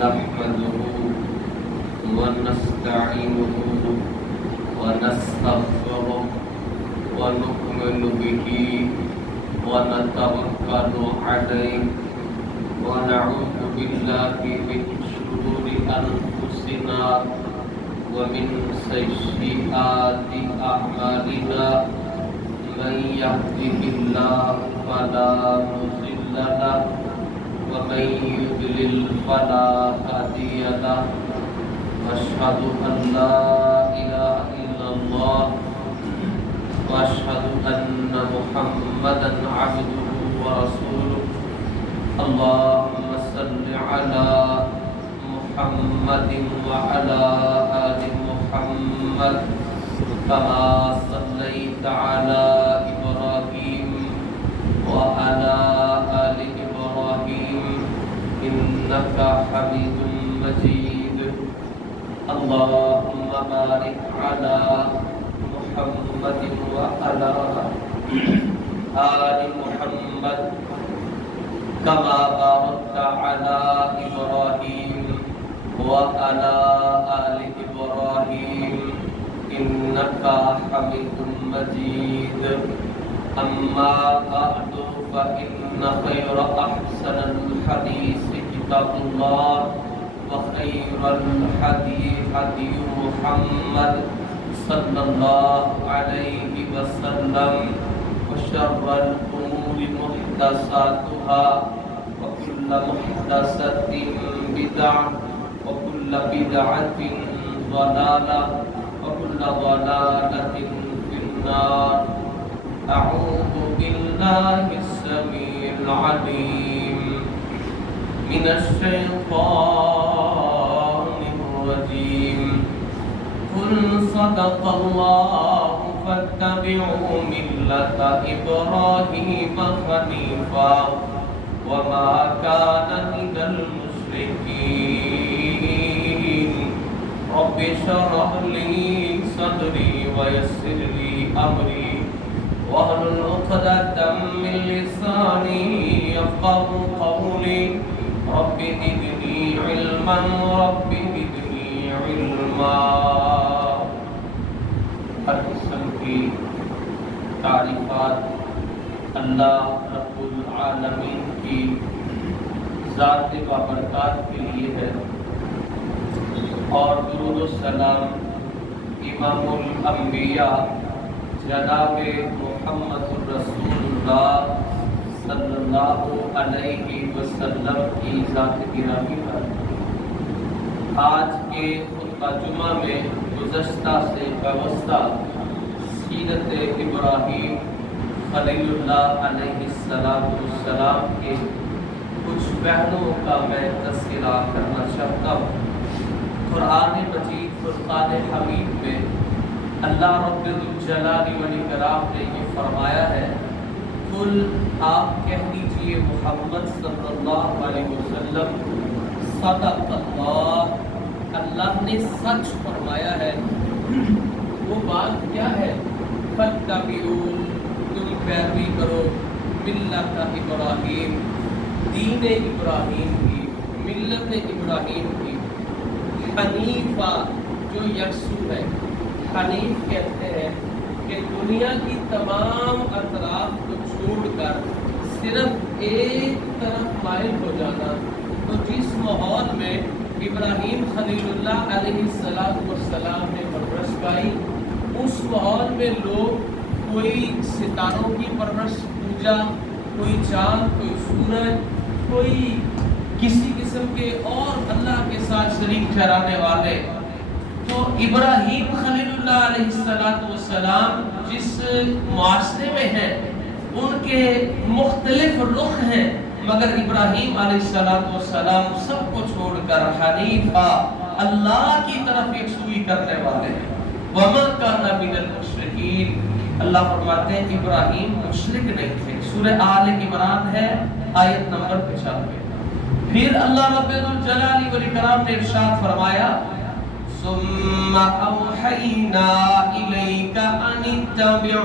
نحمده ونستعينه ونستغفره ونؤمن به ونتوكل عليه ونعوذ بالله من شرور أنفسنا ومن سيئات أعمالنا من يهده الله فلا مضل له ومن يضلل فلا هادي له واشهد ان لا اله الا الله واشهد ان محمدا عبده ورسوله اللهم صل على محمد وعلى ال محمد كما صليت على إبراهيم وعلى آل إبراهيم إنك حميد مجيد اللهم بارك على محمد وعلى آل محمد كما باركت على إبراهيم وعلى آل إبراهيم إنك حميد مجيد أما بعد فإن خير أحسن الحديث كتاب الله وخير الهدي هدي محمد صلى الله عليه وسلم وشر الأمور محدثاتها وكل محدثة بدعة وكل بدعة ضلالة وكل ضلالة في النار أعوذ بالله السميع العليم من الشيطان الرجيم قل صدق الله فاتبعوا ملة إبراهيم حنيفا وما كان من المشركين رب اشرح لي صدري ويسر لي أمري واحلل عقدة من لساني يفقهوا قولي رب زدني علما رب زدني علما. ہر قسم کی تعریفات اللہ رب العالمین کی ذات بابرکات کے لیے ہے اور درود و سلام امام الانبیاء جناب محمد رسول اللہ صلی اللہ علیہ وسلم کی ذات گرامی پر. آج کے خطبہ جمعہ میں گزشتہ سے وابستہ سیرت ابراہیم خلیل اللہ علیہ السلام کے کچھ پہلوؤں کا میں تذکرہ کرنا چاہتا ہوں. قرآن مجید فرقان حمید میں اللہ رب الجلال والاکرام نے یہ فرمایا ہے قل آپ کہہ دیجئے محمد صلی اللہ علیہ وسلم صدق اللہ اللہ نے سچ فرمایا ہے. وہ بات کیا ہے؟ فاتبعوا تم پیروی کرو ملت ابراہیم دین ابراہیم کی ملت ابراہیم کی حنیفہ جو یکسو ہے. حنیف کہتے ہیں کہ دنیا کی تمام اطراف کو چھوڑ کر صرف ایک طرف مائل ہو جانا. تو جس ماحول میں ابراہیم خلیل اللہ علیہ السلام نے پرورش پائی اس ماحول میں لوگ کوئی ستاروں کی پرورش پوجا کوئی چاند کوئی سورج کوئی کسی قسم کے اور اللہ کے ساتھ شریک ٹھہرانے والے. تو ابراہیم خلیل اللہ علیہ السلام جس معاشرے میں ہیں ان کے مختلف رخ ہیں مگر ابراہیم علیہ السلام سب کو چھوڑ کر حنیفہ اللہ کی طرف یکسوئی کرنے والے ہیں. وما کان من المشرکین اللہ فرماتے ہیں ابراہیم مشرک نہیں تھے. سورہ آل عمران ہے آیت نمبر 95. پھر اللہ رب الجلال والاکرام نے ارشاد فرمایا ثم اوحینا الیک ان اتبع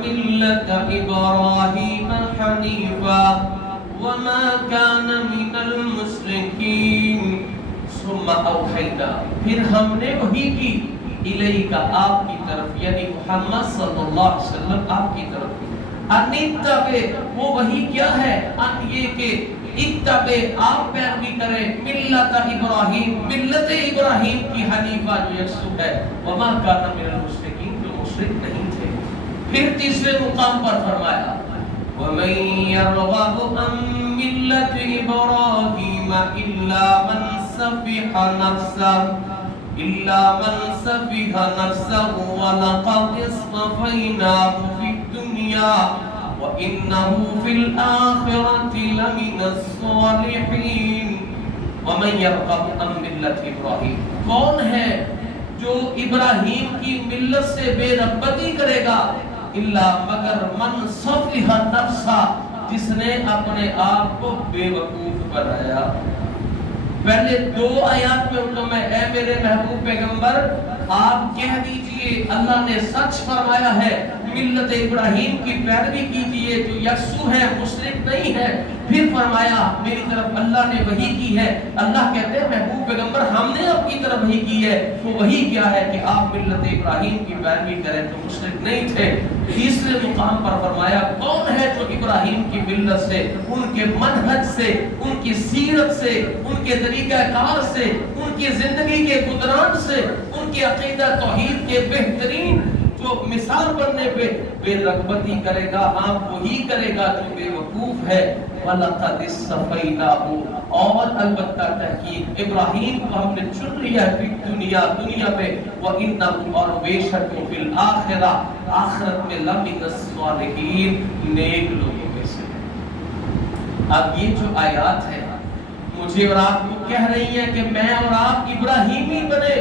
ملت ابراہیم حنیفا وما كان من المشركين ثم اوحینا پھر ہم نے وحی کی الیک آپ کی طرف یعنی محمد صلی اللہ علیہ وسلم آپ کی طرف انتبع وہ وحی کیا ہے ان یہ کہ اتبع آپ پیروی کریں ملت ابراہیم ملت ابراہیم کی حنیفہ جو یکسو ہے وما کان من المشرکین جو مشرک نہیں تھے پھر تیسرے مقام پر فرمایا ومن يرغب عن ملة إبراهيم إلا من سفح نفسه ولقد اصطفيناه في الدنيا وإنه في الآخرة لمن الصالحين ومن يرغب عن ملة إبراهيم کون ہے جو ابراہیم کی ملت سے بے رغبتی کرے گا الا مگر من صفح نفسا جس نے اپنے آپ کو بے وقوف بنایا پہلے دو آیات میں حکم ہے اے میرے محبوب پیغمبر آپ کہہ دیجئے اللہ نے سچ فرمایا ہے ملت ابراہیم کی پیروی کیجئے جو یکسو ہے مشرک نہیں ہے پھر فرمایا میری طرف اللہ نے وحی کی ہے اللہ کہتے ہیں محبوب پیغمبر ہم نے آپ کی طرف وحی کی ہے تو وحی کیا ہے کہ آپ ملت ابراہیم کی پیروی کریں تو مشرک نہیں تھے تیسرے مقام پر فرمایا کون ہے جو ابراہیم کی ملت سے ان کے منہج سے ان کی سیرت سے ان کے طریقہ کار سے ان کی زندگی کے گزران سے ان کے عقیدہ توحید کے بہترین جو مثال بننے پہ بے رغبتی کرے گا آپ وہی کرے گا جو بے وقوف ہے وَلَقَدِ اصْطَفَيْنَاهُ اور البتہ تحقیق ابراہیم کو ہم نے چن لیا ہے دنیا پہ وَإِنَّهُ اور بے شک فی الآخرہ آخرت میں لَمِنَ الصَّالِحِينَ نیک لوگوں میں سے اب یہ جو آیات ہے مجھے اور آپ کو کہہ رہی ہیں کہ میں اور آپ ابراہیمی بنے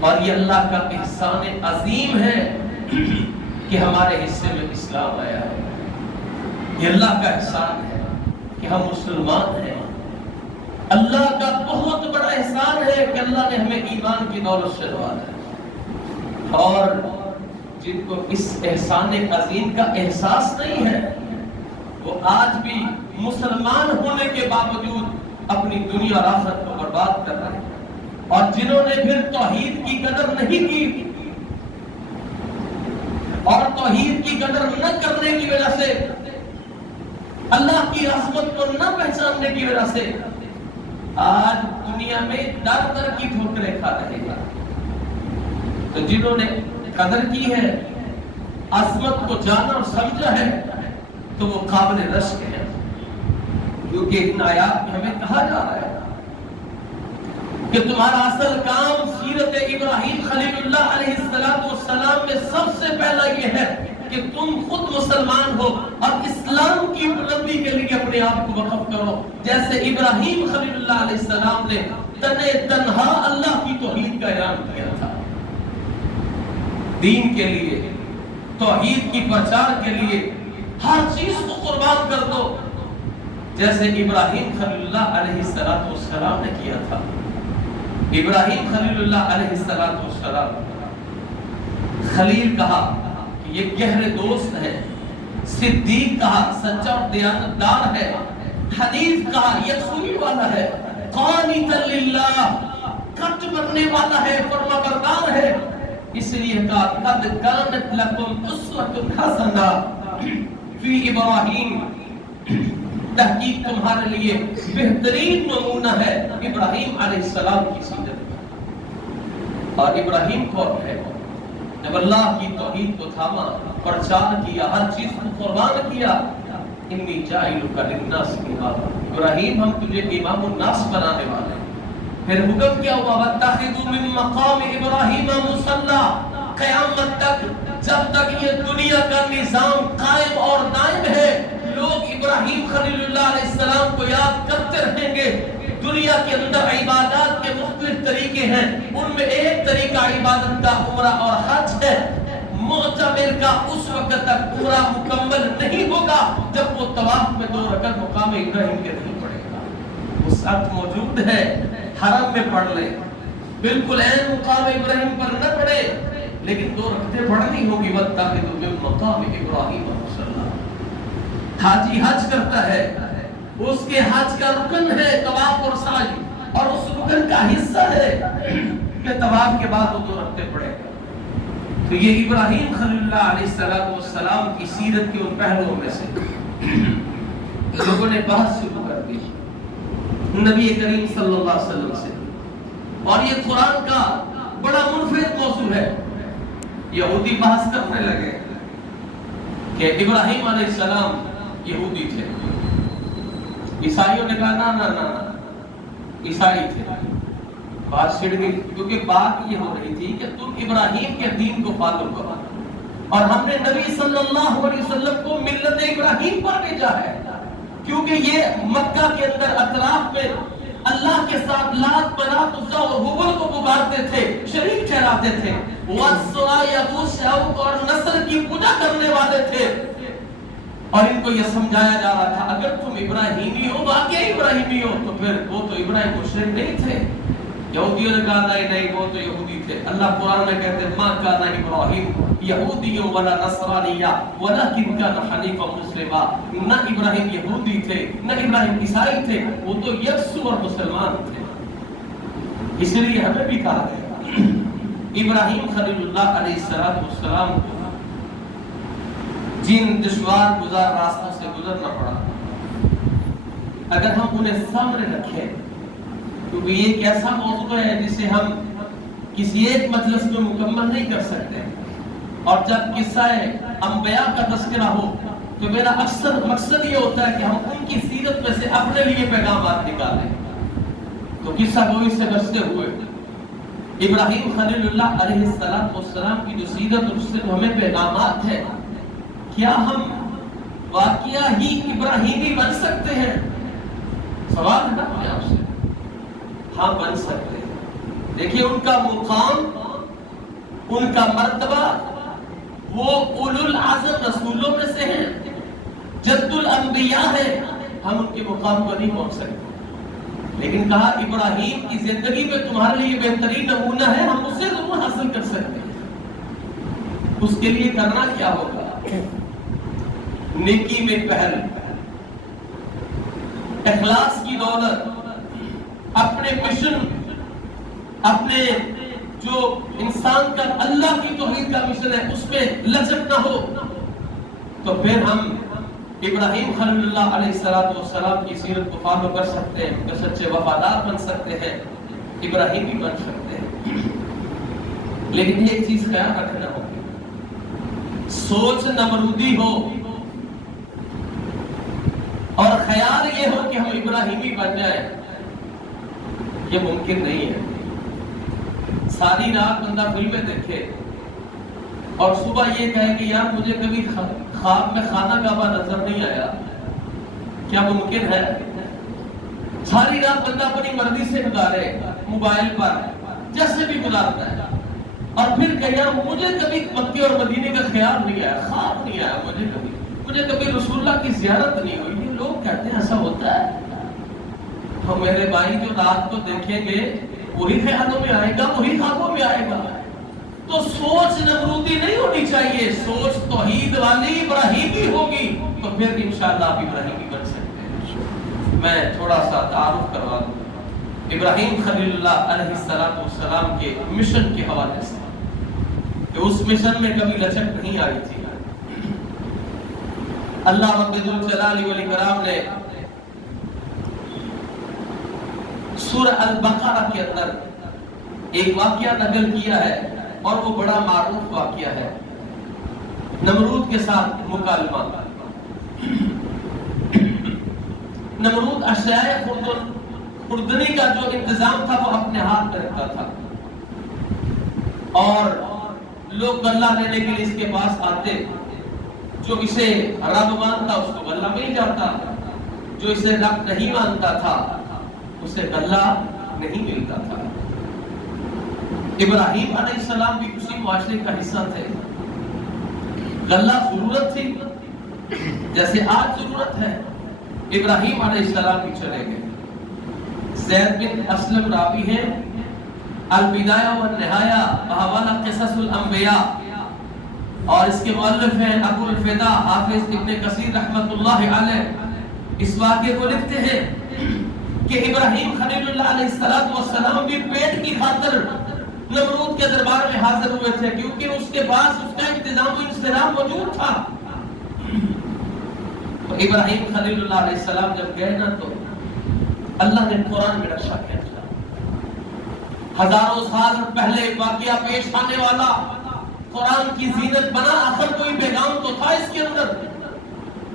اور یہ اللہ کا احسان عظیم ہے کہ ہمارے حصے میں اسلام آیا ہے یہ اللہ کا احسان ہے کہ ہم مسلمان ہیں اللہ کا بہت بڑا احسان ہے کہ اللہ نے ہمیں ایمان کی دولت سے نوازا اور جن کو اس احسان عظیم کا احساس نہیں ہے وہ آج بھی مسلمان ہونے کے باوجود اپنی دنیا اور آخرت کو برباد کر رہے ہیں اور جنہوں نے پھر توحید کی قدر نہیں کی اور توحید کی قدر نہ کرنے کی وجہ سے اللہ کی عظمت کو نہ پہچاننے کی وجہ سے آج دنیا میں در در کی ٹھوکریں کھا رہے ہیں تو جنہوں نے قدر کی ہے عظمت کو جانا اور سمجھا ہے تو وہ قابل رشک ہے کیونکہ ان آیات میں ہمیں کہا جا رہا ہے کہ تمہارا اصل کام سیرت ابراہیم خلیل اللہ علیہ السلام میں سب سے پہلا یہ ہے کہ تم خود مسلمان ہو اور اسلام کی بلندی کے لیے اپنے آپ کو وقف کرو جیسے ابراہیم خلیل اللہ علیہ السلام نے تنہا اللہ کی توحید کا اعلان کیا تھا دین کے لیے توحید کی پرچار کے لیے ہر چیز کو قربان کر دو جیسے ابراہیم خلیل اللہ علیہ السلام نے کیا تھا ابراہیم خلیل اللہ علیہ السلام خلیل کہا کہ یہ گہرے دوست ہے صدیق کہا سچا اور دیانتدار ہے حنیف کہا یکسوئی والا ہے قانتا للہ کٹ بننے والا ہے فرما بردار ہے اس لیے کہا قد کانت لکم اسوۃ حسنہ فی ابراہیم تحقیق تمہارے لیے بہترین نمونہ ہے ابراہیم علیہ السلام کی سیرت اور ابراہیم کون ہے جب اللہ کی توحید کو تھاما پرچار کیا ہر چیز کو قربان کیا انی جاعلک للناس اماما ابراہیم ہم تجھے امام الناس بنانے والے پھر حکم کیا ہوا واتخذوا من مقام ابراہیم مصلی قیامت تک جب تک یہ دنیا کا نظام قائم اور دائم ہے لوگ ابراہیم خلیل اللہ علیہ السلام کو یاد کرتے رہیں گے دنیا کے اندر عبادات کے مختلف طریقے ہیں ان میں ایک طریقہ عبادت کا عمرہ اور حج ہے معتمر کا اس وقت تک عمرہ مکمل نہیں ہوگا جب وہ طواف میں 2 رکعت مقام ابراہیم کے نہیں پڑھے گا وہ شرط موجود ہے حرم میں پڑھ لے بالکل عین مقام ابراہیم پر نہ پڑھے لیکن 2 رکعتیں پڑھنی ہوگی واتخذوا من مقام ابراہیم مصلی حاجی حج کرتا ہے، اس کے حج کا رکن ہے طواف اور سعی، اور اس رکن کا حصہ ہے کہ طواف کے بعد وہ 2 رکعتیں پڑھے گا۔ تو یہ ابراہیم خلیل اللہ علیہ السلام کی سیرت کے ان پہلوؤں میں سے لوگوں نے بحث شروع کر دی نبی کریم صلی اللہ علیہ وسلم سے، اور یہ قرآن کا بڑا منفرد موضوع ہے۔ یہودی بحث کرنے لگے کہ ابراہیم علیہ السلام یہودی تھے، عیسائیوں نے کہا نا نا نا عیسائی تھے۔ بات چھڑ گئی، کیونکہ بات یہ ہو رہی تھی کہ تم ابراہیم کے دین کو فالو کرو، اور ہم نے نبی صلی اللہ علیہ وسلم کو ملت ابراہیم پر بھیجا ہے، کیونکہ یہ مکہ کے اندر اطراف میں اللہ کے ساتھ لات منات عزا اور حبل کو پکارتے تھے، شریک ٹھہراتے تھے، وَالسُّوَا یغوث اور نصر کی پوجا کرنے والے تھے، اور ان کو یہ سمجھایا جا رہا تھا اگر تم ابراہیمی ہو، واقعی ابراہیمی ہو، تو پھر وہ تو ابراہیم مشرک نہیں تھے۔ یہودیوں نے کہا نہیں وہ تو یہودی تھے۔ اللہ قرآن میں کہتے ہیں ما کان ابراہیم یہودی ولا نصرانی ولکن کان حنیفا مسلما، نہ ابراہیم یہودی تھے نہ ابراہیم عیسائی تھے، وہ تو یکسو اور مسلمان تھے۔ اس لیے ہمیں بھی کہا گیا ابراہیم خلیل اللہ علیہ السلام کو جن دشوار گزار راستوں سے گزرنا پڑا، اگر ہم انہیں سامنے رکھیں، کیونکہ یہ ایک ایسا موضوع ہے جسے ہم کسی ایک مجلس میں مکمل نہیں کر سکتے، اور جب قصہ انبیاء کا تذکرہ ہو تو میرا اکثر مقصد یہ ہوتا ہے کہ ہم ان کی سیرت میں سے اپنے لیے پیغامات نکالیں۔ تو قصہ گوئی سے بچتے ہوئے ابراہیم خلیل اللہ علیہ السلام کی جو سیرت اور اس سے جو ہمیں پیغامات ہے، کیا ہم واقعہ ہی ابراہیمی بن سکتے ہیں؟ سوال ہے نا مجھے آپ سے۔ ہاں بن سکتے ہیں۔ دیکھیے ان کا مقام، ان کا مرتبہ، وہ اولو العزم رسولوں میں سے ہیں، جد الانبیاء ہیں، ہم ان کے مقام پر نہیں پہنچ سکتے، لیکن کہا ابراہیم کی زندگی میں تمہارے لیے بہترین نمونہ ہے، ہم اسے ضرور حاصل کر سکتے ہیں۔ اس کے لیے کرنا کیا ہوگا؟ نیکی میں پہل، اخلاص کی دولت، اپنے مشن، اپنے جو انسان کا اللہ کی توحید کا مشن ہے اس میں لچک نہ ہو، تو پھر ہم ابراہیم خلیل اللہ علیہ السلام کی سیرت کو فالو کر سکتے ہیں، کہ سچے وفادار بن سکتے ہیں، ابراہیمی بن سکتے ہیں۔ لیکن ایک چیز خیال رکھنا ہوگی، سوچ نمرودی ہو اور خیال یہ ہو کہ ہم ابراہیمی بن جائیں، یہ ممکن نہیں ہے۔ ساری رات بندہ فلمیں دیکھے اور صبح یہ کہے کہ یار مجھے کبھی خواب میں خانہ کعبہ نظر نہیں آیا، کیا ممکن ہے؟ ساری رات بندہ اپنی مرضی سے گزارے موبائل پر جیسے بھی گزارتا ہے، اور پھر کہ یار مجھے کبھی مکے اور مدینے کا خیال نہیں آیا، خواب نہیں آیا مجھے کبھی رسول اللہ کی زیارت نہیں ہوئی۔ یہ لوگ کہتے ہیں ایسا ہوتا ہے۔ تو میرے بھائی جو رات کو دیکھیں گے وہی خیالوں میں آئے گا، وہی خوابوں میں آئے گا۔ تو سوچ نمرودی نہیں ہونی چاہیے، سوچ توحید والی ابراہیمی ہوگی، تو پھر انشاءاللہ آپ ابراہیمی بن سکتے ہیں۔ میں تھوڑا سا تعارف کروا دوں ابراہیم خلیل اللہ علیہ السلام کے مشن کے حوالے سے، کہ اس مشن میں کبھی لچک نہیں آئی تھی۔ اللہ رب الجلال والاکرام نے سورہ البقرہ کے اندر ایک واقعہ نقل کیا ہے، اور وہ بڑا معروف واقعہ ہے، نمرود کے ساتھ مکالمہ۔ نمرود اشیاء خوردنی کا جو انتظام تھا وہ اپنے ہاتھ میں رکھتا تھا، اور لوگ غلہ لینے کے لیے اس کے پاس آتے، جو اسے رب مانتا اس کو غلہ مل جاتا، جو اسے رب نہیں مانتا تھا اسے غلہ نہیں ملتا تھا۔ ابراہیم علیہ السلام بھی اسی معاشرے کا حصہ تھے۔ غلہ ضرورت تھی جیسے آج ضرورت ہے، ابراہیم علیہ السلام بھی چلے گئے۔ زید بن اسلم راوی ہیں البدایہ والنہایہ بحوالہ قصص الانبیاء، اور اس کے مؤلف ہیں ابو الفدا حافظ ابن کثیر رحمت اللہ علیہ، اس واقعے کو لکھتے ہیں کہ ابراہیم خلیل اللہ علیہ السلام بھی پیٹ کی خاطر نمرود کے دربار میں حاضر ہوئے تھے، کیونکہ اس کے پاس اس کا انتظام و انصراف موجود تھا۔ تو ابراہیم خلیل اللہ علیہ السلام جب گئے نا تو اللہ نے قرآن میں رکشا کیا تھا۔ ہزاروں سال پہلے واقعہ پیش آنے والا قرآن کی زینت بنا، آخر کوئی پیغام تو تھا اس کے اندر۔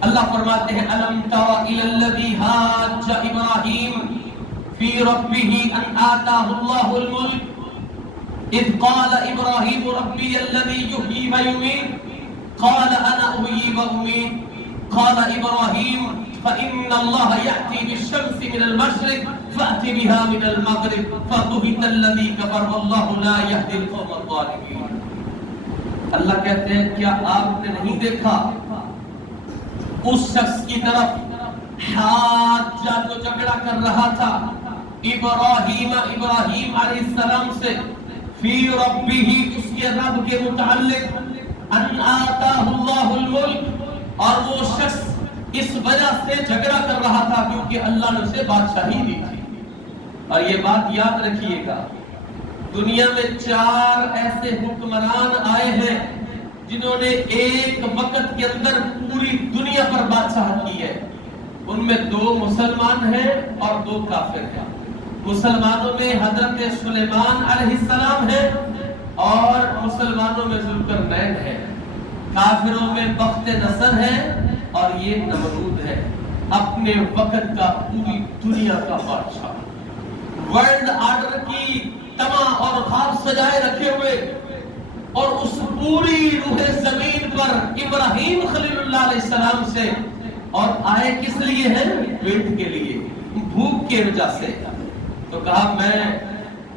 اللہ فرماتے ہیں الم تر الی الذی حاج ابراہیم فی ربہ ان آتاہ اللہ الملک اذ قال ابراہیم ربی الذی یحیی و یمیت قال انا احیی و امیت قال ابراہیم فإن الله يأتي بالشمس من المشرق فأتي بها من المغرب فبهت الذي كفر والله لا يهدي القوم الظالمين۔ اللہ کہتے ہیں کیا آپ نے نہیں دیکھا اس شخص کی طرف حاجہ جو جھگڑا کر رہا تھا ابراہیم علیہ السلام سے فی ربہ اس کے رب کے متعلق ان آتاہ اللہ الملک، اور وہ شخص اس وجہ سے جھگڑا کر رہا تھا کیونکہ اللہ نے اسے بادشاہی دی تھی۔ اور یہ بات یاد رکھیے گا، دنیا میں 4 ایسے حکمران آئے ہیں جنہوں نے ایک وقت کے اندر پوری دنیا پر بادشاہت کی ہے۔ ان میں 2 مسلمان ہیں اور 2 کافر ہیں۔ مسلمانوں میں حضرت سلیمان علیہ السلام ہے اور مسلمانوں میں ذوالقرنین ہے۔ کافروں میں بخت نصر ہے اور یہ نمرود ہے، اپنے وقت کا پوری دنیا کا بادشاہ، ورلڈ آرڈر کی تمام اور خواب سجائے رکھے ہوئے، اور اس پوری روح زمین پر ابراہیم خلیل اللہ علیہ السلام سے، اور آئے کس لیے ہیں؟ پیٹ کے لیے، بھوک کی وجہ سے۔ تو کہا میں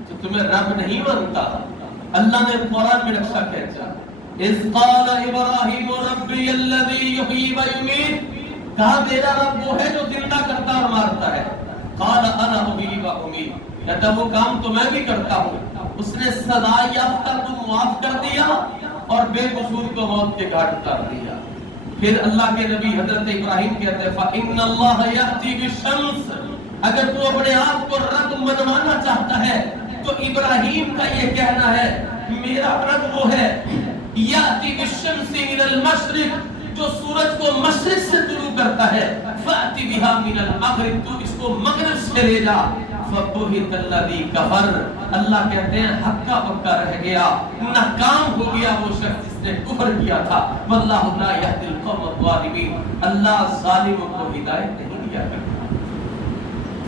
تو تمہیں رب نہیں مانتا۔ اللہ نے قرآن میں نقشہ کھینچا اذ قال ابراہیم ربی الذی یحیی و یمیت، کہا میرا رب وہ ہے جو زندہ کرتا اور مارتا ہے۔ قال انا احیی و امیت، کہتا وہ کام تو میں بھی کرتا ہوں۔ اس نے سزا یافتہ کو معاف کر دیا اور بے قصور کو موت کے گھاٹ اتار دیا۔ پھر اللہ کے نبی حضرت ابراہیم کہتے ہیں فإن اللہ یأتی بالشمس، اگر تو اپنے آپ کو رب منوانا چاہتا ہے تو ابراہیم کا یہ کہنا ہے میرا رب وہ ہے یأتی بالشمس من المشرق، جو سورج کو مشرق سے طلوع کرتا ہے، فأتی بها من المغرب، تو اس کو مغرب سے لے جا۔ فبہت الذی کفر، اللہ کہتے ہیں ہکا بکا رہ گیا، ناکام ہو گیا وہ شخص جس نے کفر کیا تھا۔ واللہ لا یہدی القوم الظالمین، اللہ ظالموں کو ہدایت نہیں دیا کرتا۔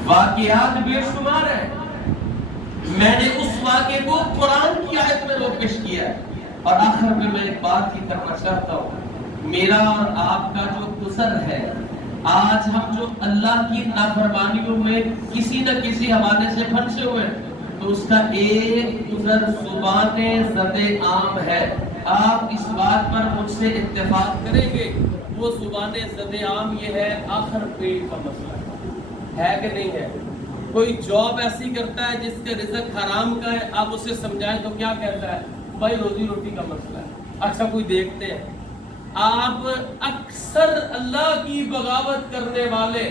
واقعات بے شمار ہیں، میں نے اس واقعے کو قرآن کی آیت میں روک پیش کیا ہے۔ اور آخر میں ایک بات ہی کرنا چاہتا ہوں، میرا اور آپ کا جو گزر ہے، آج ہم جو اللہ کی نافرمانیوں میں کسی نہ کسی حوالے سے پھنسے ہوئے ہیں، تو اس کا ایک گزر زبان زد عام ہے۔ آپ اس بات پر مجھ سے اتفاق کریں گے، وہ زبان زد عام یہ ہے آخر پیٹ کا مسئلہ ہے کہ نہیں ہے؟ کوئی جاب ایسی کرتا ہے جس کے رزق حرام کا ہے، آپ اسے سمجھائیں تو کیا کہتا ہے؟ بھائی روزی روٹی کا مسئلہ ہے۔ اچھا کوئی دیکھتے ہیں، آپ اکثر اللہ کی بغاوت کرنے والے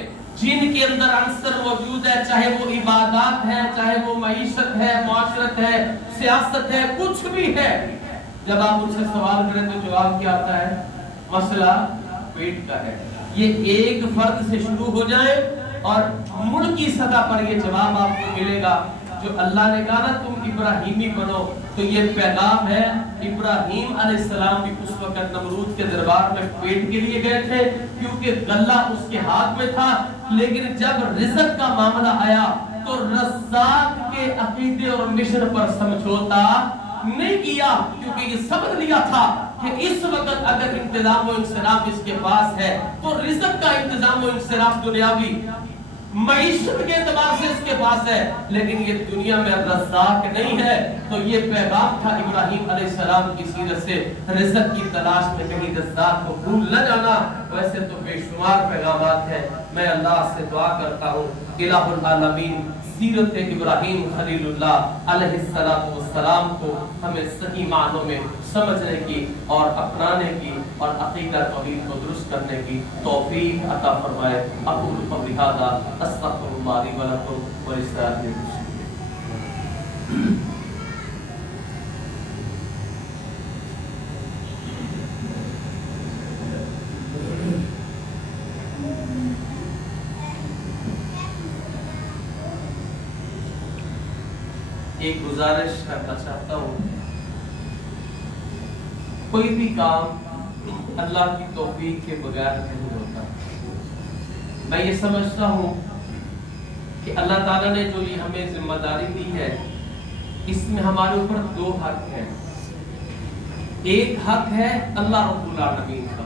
جن کے اندر عنصر موجود ہے، چاہے وہ عبادات ہے، چاہے وہ معیشت ہے، معاشرت ہے، سیاست ہے، کچھ بھی ہے، جب آپ ان سے سوال کریں تو جواب کیا آتا ہے؟ مسئلہ پیٹ کا ہے۔ یہ ایک فرد سے شروع ہو جائے اور ملکی سطح پر یہ جواب آپ کو ملے گا۔ جو اللہ نے کہا نا تم ابراہیمی بنو، تو یہ پیغام ہے۔ ابراہیم علیہ السلام بھی اس وقت نمرود کے دربار میں پیٹ کے لیے گئے تھے کیونکہ غلہ اس کے ہاتھ میں تھا، لیکن جب رزق کا معاملہ آیا تو رزاق کے عقیدے اور مشن پر سمجھوتا نہیں کیا، کیونکہ یہ سمجھ لیا تھا کہ اس وقت اگر انتظام و انصراف اس کے پاس ہے تو رزق کا انتظام و انصراف دنیاوی معیشت کے اعتبار سے اس کے پاس ہے، لیکن یہ دنیا میں رزاق نہیں ہے۔ تو یہ پیغام تھا ابراہیم علیہ السلام کی سیرت سے، رزق کی تلاش میں کہیں رزاق کو بھول نہ جانا۔ ویسے تو بے شمار پیغامات ہیں، میں اللہ سے دعا کرتا ہوں الہ العالمین سیرت ابراہیم خلیل اللہ علیہ السلام کو ہمیں صحیح معنوں میں سمجھنے کی اور اپنانے کی اور عقیدہ توحید کو درست کرنے کی توفیق عطا فرمائے. اقول قولی ھذا استغفر اللہ لی ولکم ولسائر المسلمین. ایک گزارش کرنا چاہتا ہوں. کوئی بھی کام اللہ کی توفیق کے بغیر نہیں ہوتا. میں یہ سمجھتا ہوں کہ اللہ تعالیٰ نے جو یہ ہمیں ذمہ داری دی ہے اس میں ہمارے اوپر دو حق ہیں. ایک حق ہے اللہ رب العالمین کا،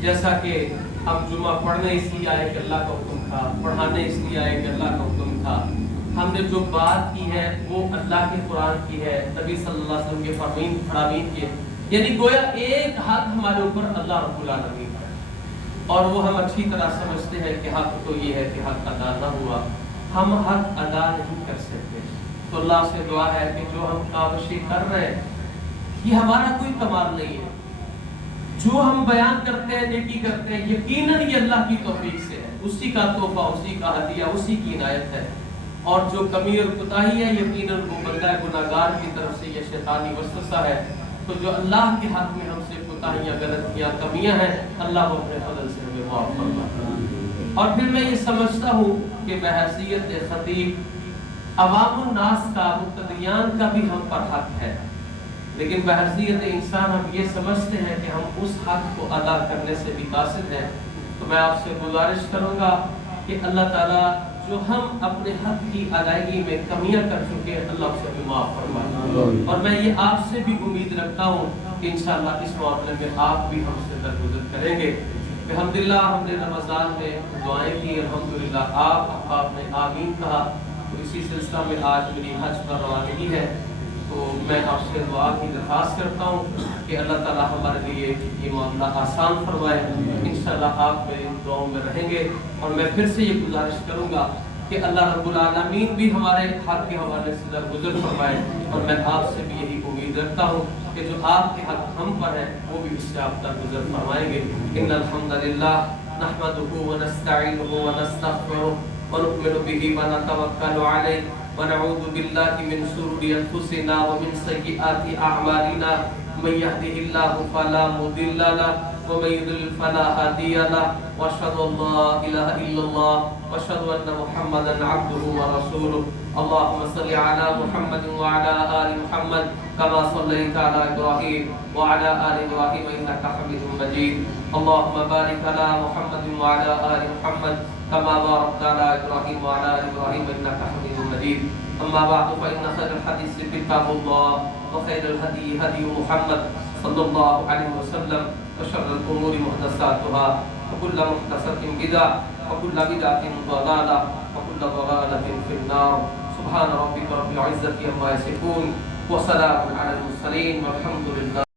جیسا کہ ہم جمعہ پڑھنے اس لیے آئے کہ اللہ کا حکم تھا، پڑھانے اس لیے آئے کہ اللہ کا حکم تھا. ہم نے جو بات کی ہے وہ اللہ کے قرآن کی ہے، نبی صلی اللہ علیہ وسلم کے فرامین کی ہے. یعنی گویا ایک حق ہمارے اوپر اللہ رب العالمین کا، اور وہ ہم اچھی طرح سمجھتے ہیں کہ حق تو یہ ہے کہ حق ادا نہ ہوا، ہم حق ادا نہیں کر سکتے. تو اللہ سے دعا ہے کہ جو ہم کاوشیں کر رہے ہیں یہ ہمارا کوئی کمال نہیں ہے. جو ہم بیان کرتے ہیں، نیکی کرتے ہیں، یقیناً یہ اللہ کی توفیق سے ہے، اسی کا تحفہ، اسی کا ہدیہ، اسی کی عنایت ہے. اور جو کمی اور کوتاہی ہے یقیناً وہ بندہ گناہگار کی طرف سے یہ شیطانی وسوسہ ہے. تو جو اللہ کے حق میں ہم سے کوتاہیاں، غلطیاں، کمیاں ہیں، اللہ وہ اپنے فضل سے ہمیں معاف فرمائے. اور پھر میں یہ سمجھتا ہوں کہ بحیثیت خطیب عوام الناس کا، مقتدیان کا بھی ہم پر حق ہے، لیکن بحیثیت انسان ہم یہ سمجھتے ہیں کہ ہم اس حق کو ادا کرنے سے بھی قاصر ہیں. تو میں آپ سے گزارش کروں گا کہ اللہ تعالیٰ جو ہم اپنے حق کی ادائیگی میں کمیاں کر چکے ہیں اللہ اسے بھی معاف فرمائے. اور میں یہ آپ سے بھی امید رکھتا ہوں کہ انشاءاللہ اس معاملے میں آپ بھی ہم سے درگزر کریں گے. الحمدللہ ہم نے رمضان میں دعائیں کی، الحمدللہ آپ نے آمین کہا. تو اسی سلسلہ میں آج میری حج پر روانگی ہے. تو میں آپ سے دعا کی درخواست کرتا ہوں کہ اللہ تعالیٰ ہمارے لیے یہ معاملہ آسان فرمائے. انشاءاللہ آپ میری دعاؤں میں رہیں گے. اور میں پھر سے یہ گزارش کروں گا کہ اللہ رب العالمین بھی ہمارے حق کے حوالے سے درگزر فرمائے. اور میں آپ سے بھی یہی امید رکھتا ہوں کہ جو آپ کے حق ہم پر ہیں وہ بھی اس سے آپ درگزر فرمائیں گے. ان الحمدللہ نحمدہ ونستعینہ ونستغفرہ ونؤمن بہ ونتوکل علیہ ونعوذ باللہ من شرور انفسنا ومن سیئات اعمالنا من يهده الله فلا مضل له ومن يضلل فلا هادي له واشهد ان لا اله الا الله واشهد ان محمدا عبده ورسوله. اللهم صل على محمد وعلى ال محمد كما صليت على ابراهيم وعلى ال ابراهيم انك حميد مجيد. اللهم بارك على محمد وعلى ال محمد كما باركت على ابراهيم وعلى ال ابراهيم انك حميد مجيد. اما بعد فان خير الحديث كتاب الله وخير الهدي هدي محمد صلى الله عليه وسلم وشر الامور محدثاتها وكل محدثة بدعة وكل بدعة ضلالة وكل ضلالة في النار. سبحان ربك رب العزة عما يصفون وسلام على المرسلين والحمد لله.